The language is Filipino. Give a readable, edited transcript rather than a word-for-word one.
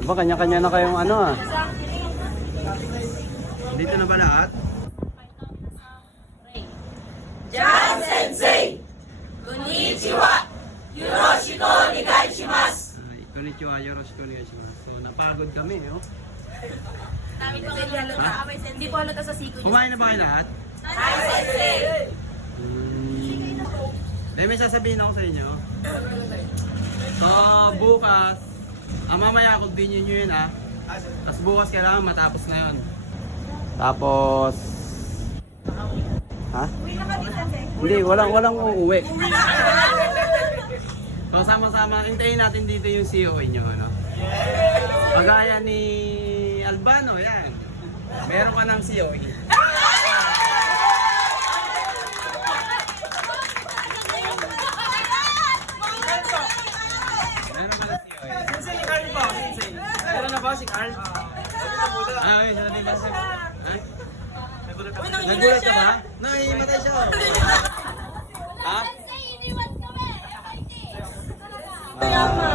Diba, kanya-kanya na kayong ano ah. Dito na ba lahat? Jan Sensei! Konnichiwa! Yoroshiku onegaishimasu! Konnichiwa, yoroshiku onegaishimasu. So, napagod kami, oh. Dami ko kasi halata. Hindi po halata sa siko niya. Kumain na ba kayo lahat? Hi, Sensei! May sasabihin ako sa inyo. So, bukas, mamaya continue nyo yun ah. Tapos bukas kailangan matapos na yun. Tapos... Ha? Hindi, walang uuwi. So, sama-sama, hintayin natin dito yung COE nyo, ano? Pagaya ni Albano, yan. Meron ka ng COE. Meron ka ng COE. Sensei, Carl po, Sensei. Meron na ba si Carl? Ay, sabi ba sa... Ay? Uy, Nagulat ka ba? Naimatay siya. Ha? Sensei, iniwan kami! Ah,